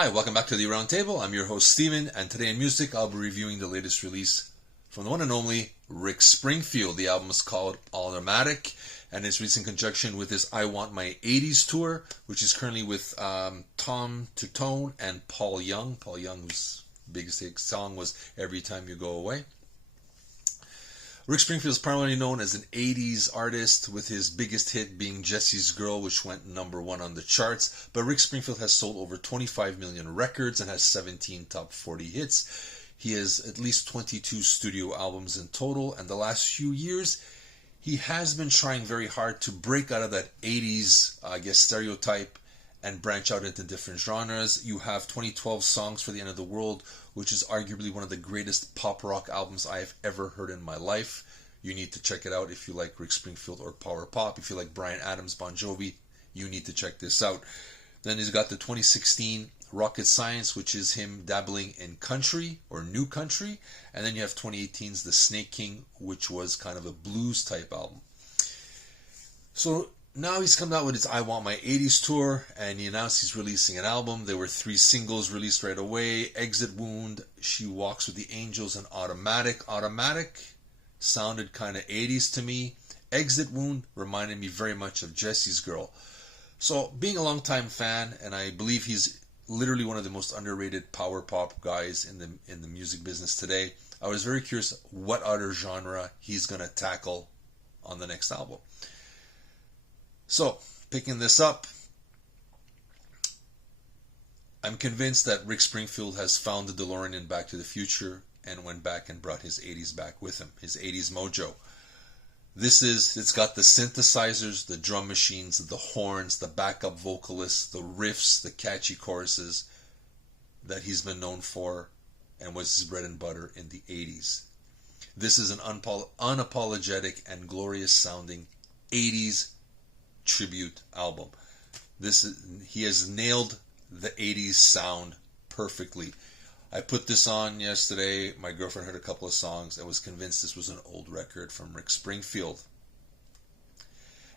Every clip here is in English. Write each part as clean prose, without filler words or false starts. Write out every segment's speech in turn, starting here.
Hi, welcome back to the Roundtable. I'm your host Steven, and today in music I'll be reviewing the latest release from the one and only Rick Springfield. The album is called Automatic, and it's released in conjunction with his I Want My 80s tour, which is currently with Tom Tutone and Paul Young. Paul Young, whose biggest hit song was Every Time You Go Away. Rick Springfield is primarily known as an 80s artist, with his biggest hit being Jesse's Girl, which went number one on the charts. But Rick Springfield has sold over 25 million records and has 17 top 40 hits. He has at least 22 studio albums in total, and the last few years he has been trying very hard to break out of that 80s, stereotype and branch out into different genres. You have 2012 Songs for the End of the World, which is arguably one of the greatest pop rock albums I have ever heard in my life. You need to check it out if you like Rick Springfield or power pop. If you like Bryan Adams, Bon Jovi, you need to check this out. Then he's got the 2016 Rocket Science, which is him dabbling in country or new country. And then you have 2018's The Snake King, which was kind of a blues type album. So now he's come out with his I Want My 80s tour, and he announced he's releasing an album. There were 3 singles released right away: Exit Wound, She Walks with the Angels, and Automatic. Automatic sounded kind of 80s to me. Exit Wound reminded me very much of Jesse's Girl. So being a longtime fan, and I believe he's literally one of the most underrated power pop guys in the music business today, I was very curious what other genre he's going to tackle on the next album. So, picking this up, I'm convinced that Rick Springfield has found the DeLorean in Back to the Future and went back and brought his 80s back with him, his 80s mojo. It's got the synthesizers, the drum machines, the horns, the backup vocalists, the riffs, the catchy choruses that he's been known for and was his bread and butter in the 80s. This is an unapologetic and glorious sounding 80s tribute album. He has nailed the 80s sound perfectly. I put this on yesterday. My girlfriend heard a couple of songs and was convinced this was an old record from Rick Springfield.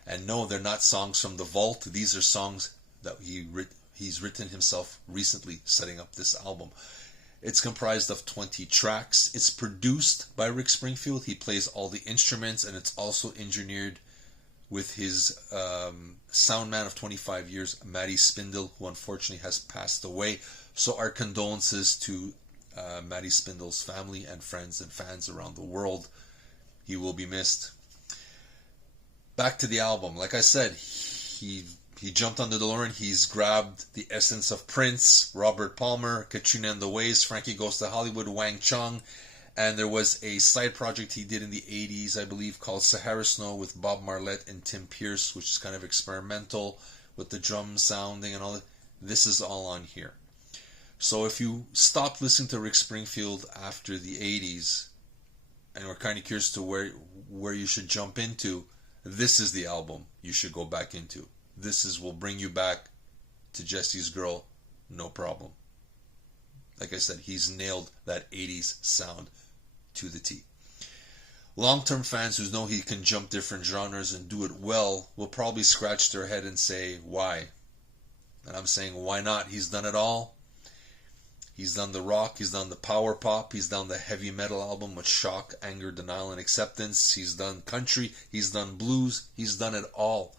And no, they're not songs from the vault. These are songs that he's written himself recently, setting up this album. It's comprised of 20 tracks. It's produced by Rick Springfield. He plays all the instruments, and it's also engineered with his sound man of 25 years, Matty Spindle, who unfortunately has passed away. So our condolences to Matty Spindle's family and friends and fans around the world. He will be missed. Back to the album. Like I said, he jumped on the DeLorean. He's grabbed the essence of Prince, Robert Palmer, Katrina and the Waves, Frankie Goes to Hollywood, Wang Chung. And there was a side project he did in the 80s, I believe, called Sahara Snow with Bob Marlette and Tim Pierce, which is kind of experimental with the drum sounding and all that. This is all on here. So if you stopped listening to Rick Springfield after the 80s and were kind of curious to where you should jump into, this is the album you should go back into. Will bring you back to Jesse's Girl, no problem. Like I said, he's nailed that 80s sound to the T. Long-term fans who know he can jump different genres and do it well will probably scratch their head and say, why? And I'm saying, why not? He's done it all. He's done the rock, he's done the power pop, he's done the heavy metal album with Shock, Anger, Denial, and Acceptance. He's done country, he's done blues, he's done it all.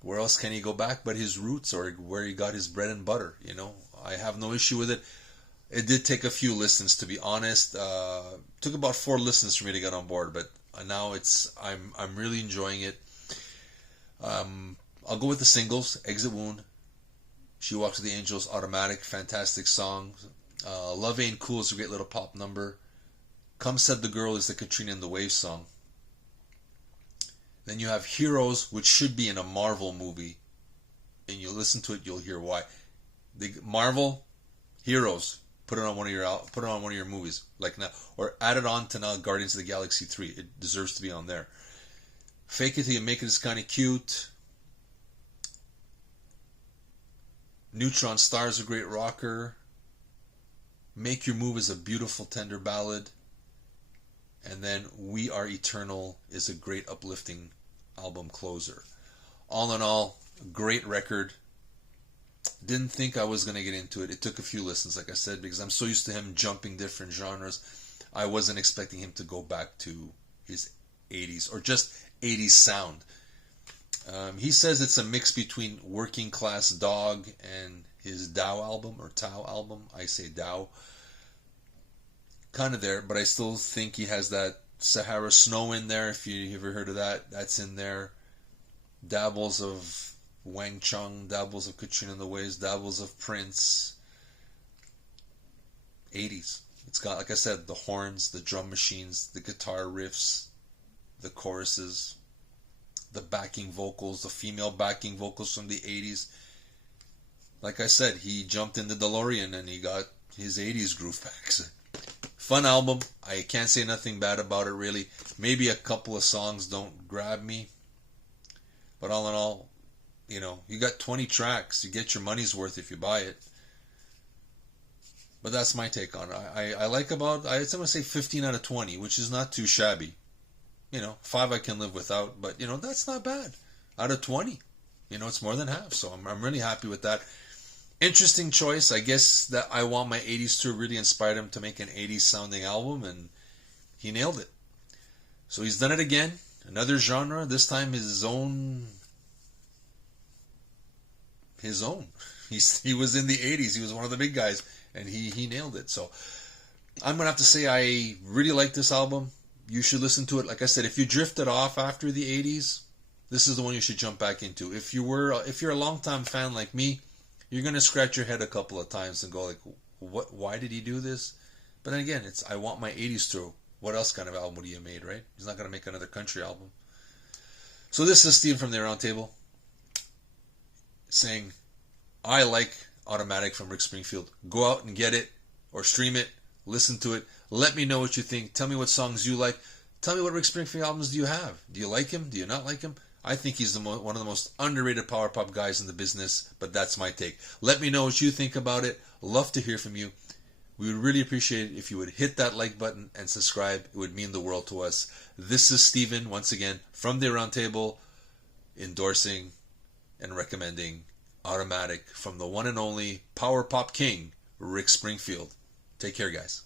Where else can he go back but his roots, or where he got his bread and butter? I have no issue with it. It did take a few listens, to be honest. Took about 4 listens for me to get on board, but now I'm really enjoying it. I'll go with the singles: Exit Wound, She Walks with the Angels, Automatic, fantastic song. Love Ain't Cool is a great little pop number. Come Said the Girl is the Katrina and the Waves song. Then you have Heroes, which should be in a Marvel movie, and you listen to it, you'll hear why. The Marvel Heroes. Put it on one of your movies, like now, or add it on to now Guardians of the Galaxy 3. It deserves to be on there. Fake It Till You Make It is kind of cute. Neutron Star is a great rocker. Make Your Move is a beautiful, tender ballad. And then We Are Eternal is a great, uplifting album closer. All in all, great record. Didn't think I was going to get into it. It took a few listens, like I said, because I'm so used to him jumping different genres. I wasn't expecting him to go back to his 80s or just 80s sound. He says it's a mix between Working Class Dog and his Tao album, or Tao album. I say Tao. Kind of there, but I still think he has that Sahara Snow in there. If you ever heard of that, that's in there. Dabbles of Wang Chung, dabbles of Katrina and the Waves, dabbles of Prince. 80s. It's got, like I said, the horns, the drum machines, the guitar riffs, the choruses, the backing vocals, the female backing vocals from the 80s. Like I said, he jumped in the DeLorean and he got his 80s groove back. So, fun album. I can't say nothing bad about it, really. Maybe a couple of songs don't grab me. But all in all, you know, you got 20 tracks. You get your money's worth if you buy it. But that's my take on it. I like about, I'm going to say 15 out of 20, which is not too shabby. You know, 5 I can live without, but, you know, that's not bad. Out of 20, you know, it's more than half. So I'm really happy with that. Interesting choice. I guess that I Want My 80s Tour really inspired him to make an 80s sounding album, and he nailed it. So he's done it again. Another genre, this time his own. He was in the 80s. He was one of the big guys, and he nailed it. So I'm going to have to say I really like this album. You should listen to it. Like I said, if you drifted off after the 80s, this is the one you should jump back into. If you're a longtime fan like me, you're going to scratch your head a couple of times and go like, "What? Why did he do this?" But then again, it's I Want My 80s Tour. What else kind of album would he have made, right? He's not going to make another country album. So this is Steve from the Aroundtable saying, I like Automatic from Rick Springfield. Go out and get it or stream it. Listen to it. Let me know what you think. Tell me what songs you like. Tell me what Rick Springfield albums do you have. Do you like him? Do you not like him? I think he's one of the most underrated power pop guys in the business, but that's my take. Let me know what you think about it. Love to hear from you. We would really appreciate it if you would hit that like button and subscribe. It would mean the world to us. This is Steven, once again, from the Roundtable, endorsing and recommending Automatic from the one and only Power Pop King, Rick Springfield. Take care, guys.